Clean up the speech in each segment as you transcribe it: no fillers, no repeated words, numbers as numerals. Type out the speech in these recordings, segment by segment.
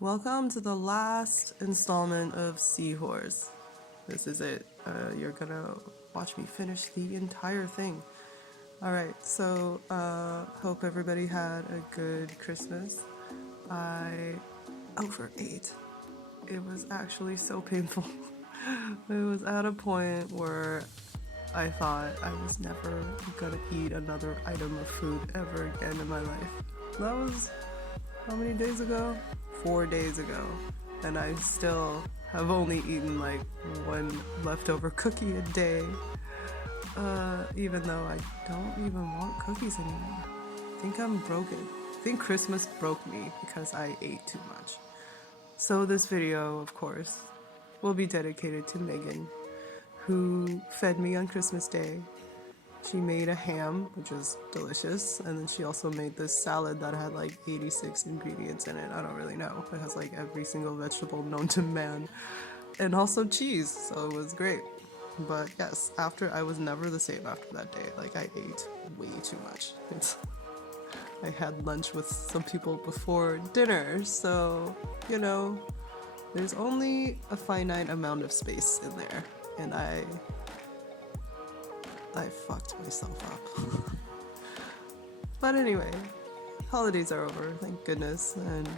Welcome to the last installment of Seahorse. This is it. You're gonna watch me finish the entire thing. Alright, so hope everybody had a good Christmas. I overate. It was actually so painful. It was at a point where I thought I was never gonna eat another item of food ever again in my life. That was how many days ago? 4 days ago, and I still have only eaten like one leftover cookie a day, even though I don't even want cookies anymore. I think I'm broken. I think Christmas broke me because I ate too much. So this video, of course, will be dedicated to Megan, who fed me on Christmas Day. She made a ham, which is delicious, and then she also made this salad that had like 86 ingredients in it. I don't really know. It has like every single vegetable known to man, and also cheese, so it was great. But yes, I was never the same after that day. Like, I ate way too much. I had lunch with some people before dinner, so, you know, there's only a finite amount of space in there, and I fucked myself up. But anyway, holidays are over, thank goodness, and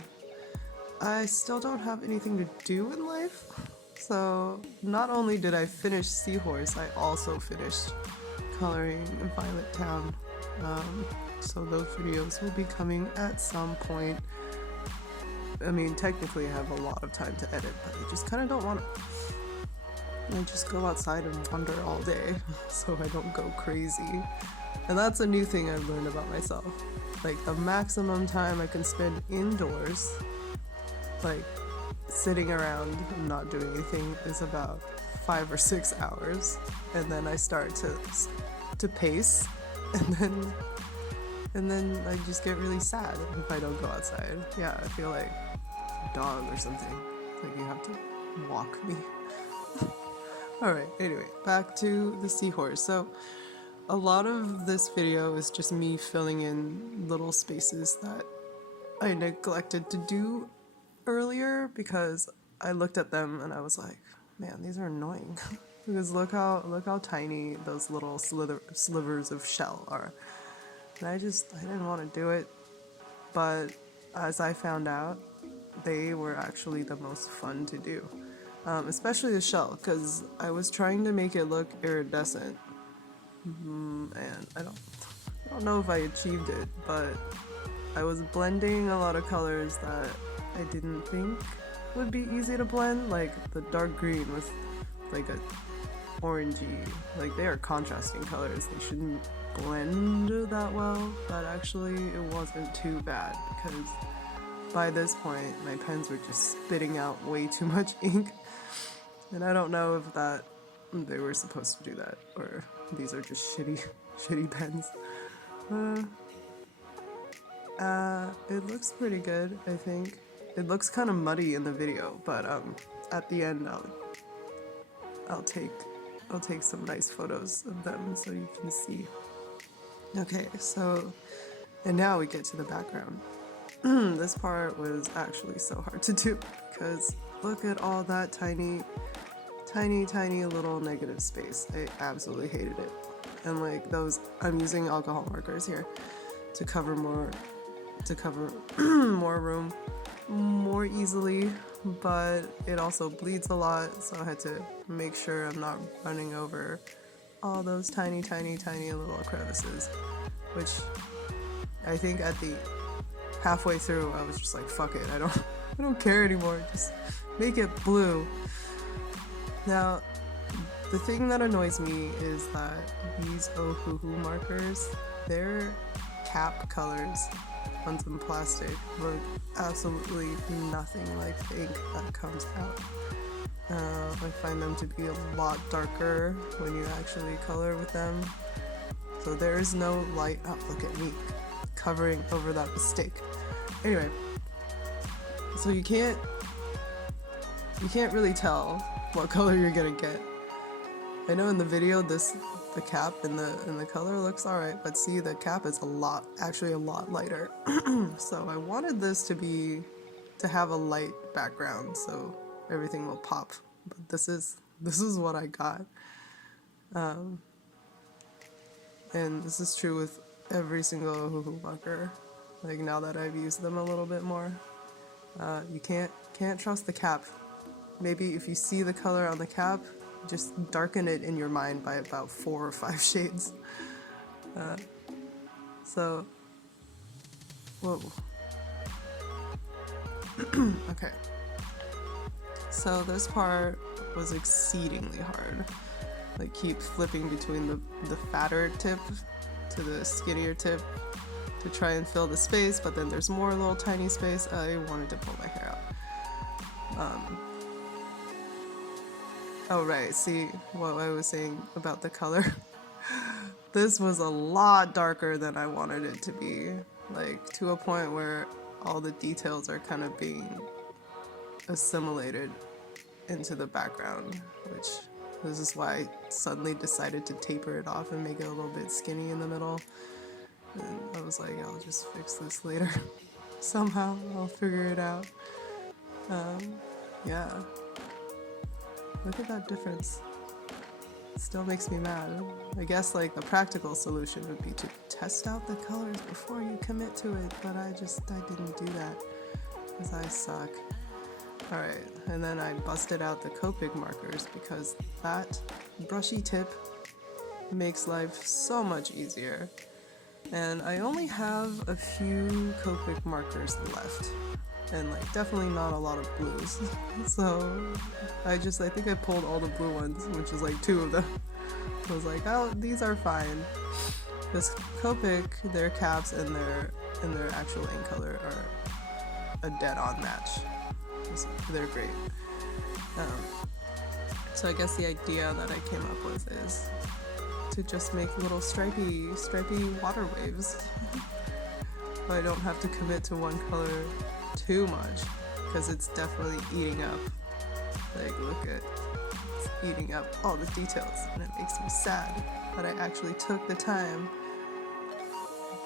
I still don't have anything to do in life. So not only did I finish Seahorse, I also finished coloring Violet Town. So those videos will be coming at some point. I mean, technically I have a lot of time to edit, but I just kind of don't want to. I just go outside and wander all day so I don't go crazy. And that's a new thing I've learned about myself. Like, the maximum time I can spend indoors, like sitting around and not doing anything, is about 5 or 6 hours. And then I start to pace, and then I just get really sad if I don't go outside. Yeah, I feel like a dog or something. Like, you have to walk me. Alright, anyway, back to the Seahorse. So, a lot of this video is just me filling in little spaces that I neglected to do earlier because I looked at them and I was like, man, these are annoying. Because look how tiny those little slivers of shell are. And I didn't want to do it, but as I found out, they were actually the most fun to do. Especially the shell, because I was trying to make it look iridescent, and I don't know if I achieved it, but I was blending a lot of colors that I didn't think would be easy to blend, like the dark green with like a orangey, like they are contrasting colors, they shouldn't blend that well, but actually it wasn't too bad because by this point my pens were just spitting out way too much ink. And I don't know if they were supposed to do that, or these are just shitty pens. It looks pretty good, I think. It looks kind of muddy in the video, but at the end I'll take some nice photos of them so you can see. Okay, so, and now we get to the background. This part was actually so hard to do because look at all that tiny little negative space. I absolutely hated it. And like those, I'm using alcohol markers here to cover more room more easily, but it also bleeds a lot, so I had to make sure I'm not running over all those tiny little crevices, which I think at the halfway through I was just like, fuck it, I don't care anymore, just make it blue. Now, the thing that annoys me is that these Ohuhu markers, their cap colors on some plastic look absolutely nothing like the ink that comes out. I find them to be a lot darker when you actually color with them. So there is no light, oh, look at me, covering over that mistake. Anyway, so you can't really tell what color you're gonna get. I know in the video the cap and the color looks alright, but see, the cap is actually a lot lighter. So I wanted this to be to have a light background so everything will pop. But this is what I got. And this is true with every single Ohuhu marker. Like, now that I've used them a little bit more, you can't trust the cap. Maybe if you see the color on the cap, just darken it in your mind by about 4 or 5 shades. So, whoa. Okay. So this part was exceedingly hard. Like, keep flipping between the fatter tip to the skinnier tip to try and fill the space, but then there's more little tiny space. I wanted to pull my hair out. Oh right, see what I was saying about the color? This was a lot darker than I wanted it to be. Like, to a point where all the details are kind of being assimilated into the background, which this is why I suddenly decided to taper it off and make it a little bit skinny in the middle. And I was like, I'll just fix this later. Somehow I'll figure it out. Yeah. Look at that difference. It still makes me mad. I guess like the practical solution would be to test out the colors before you commit to it, but I didn't do that because I suck. Alright, and then I busted out the Copic markers because that brushy tip makes life so much easier. And I only have a few Copic markers left, and like definitely not a lot of blues. So I think I pulled all the blue ones, which is like 2 of them. I was like, oh, these are fine. This Copic, their caps and their actual ink color are a dead-on match. They're great. So I guess the idea that I came up with is to just make little stripy water waves. But I don't have to commit to one color too much, because it's definitely eating up. Like, look at, it's eating up all the details, and it makes me sad that I actually took the time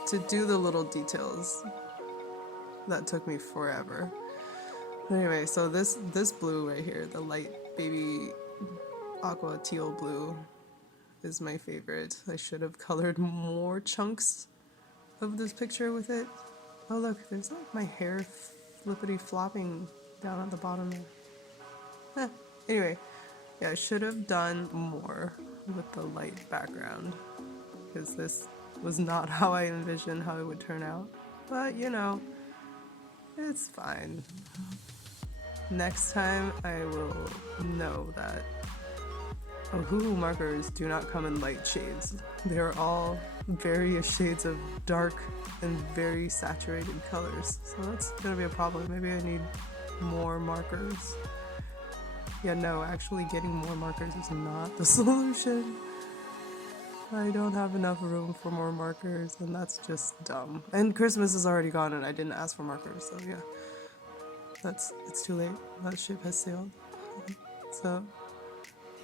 to do the little details. That took me forever. Anyway, so this blue right here, the light baby aqua teal blue, is my favorite. I should have colored more chunks of this picture with it. Oh look, there's like my hair flippity flopping down at the bottom there. Anyway, yeah, I should have done more with the light background, because this was not how I envisioned how it would turn out. But you know, it's fine. Next time I will know that Ohuhu markers do not come in light shades. They are all various shades of dark and very saturated colors. So that's gonna be a problem. Maybe I need more markers. Yeah, no, actually getting more markers is not the solution. I don't have enough room for more markers, and that's just dumb. And Christmas is already gone and I didn't ask for markers, so yeah. It's too late. That ship has sailed. So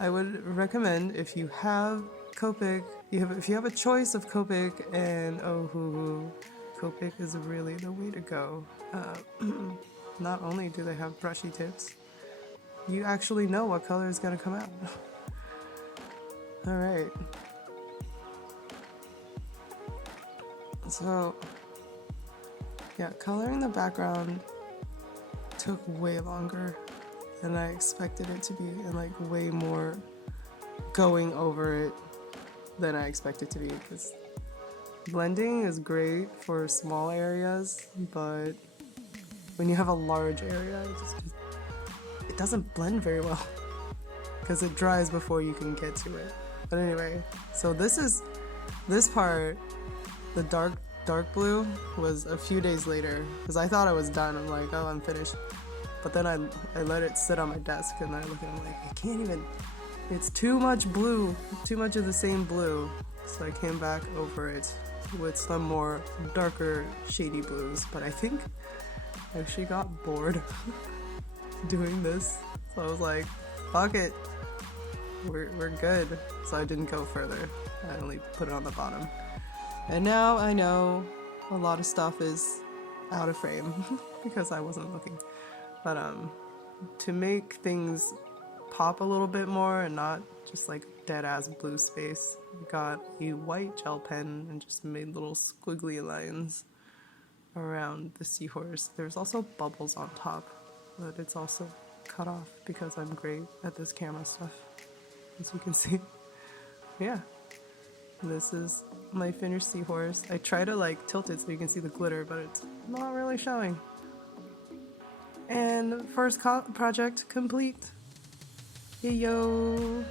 I would recommend, if you have Copic, if you have a choice of Copic and Ohuhu, Copic is really the way to go. Not only do they have brushy tips, you actually know what color is going to come out. Alright. So, yeah, coloring the background took way longer than I expected it to be, and like way more going over it than I expected to be, because blending is great for small areas, but when you have a large area, it doesn't blend very well because it dries before you can get to it. But anyway, so this part, the dark blue, was a few days later, because I thought I was done. I'm like, oh, I'm finished. But then I let it sit on my desk, and I look at it, I'm like, I can't even, it's too much blue, too much of the same blue. So I came back over it with some more darker shady blues, but I think I actually got bored doing this. So I was like, fuck it, we're good. So I didn't go further. I only put it on the bottom. And now I know a lot of stuff is out of frame. because I wasn't looking. But to make things pop a little bit more and not just like dead ass blue space, I got a white gel pen and just made little squiggly lines around the seahorse. There's also bubbles on top, but it's also cut off because I'm great at this camera stuff, as you can see. Yeah, this is my finished seahorse. I try to like tilt it so you can see the glitter, but it's not really showing. And first project complete. Hey yo!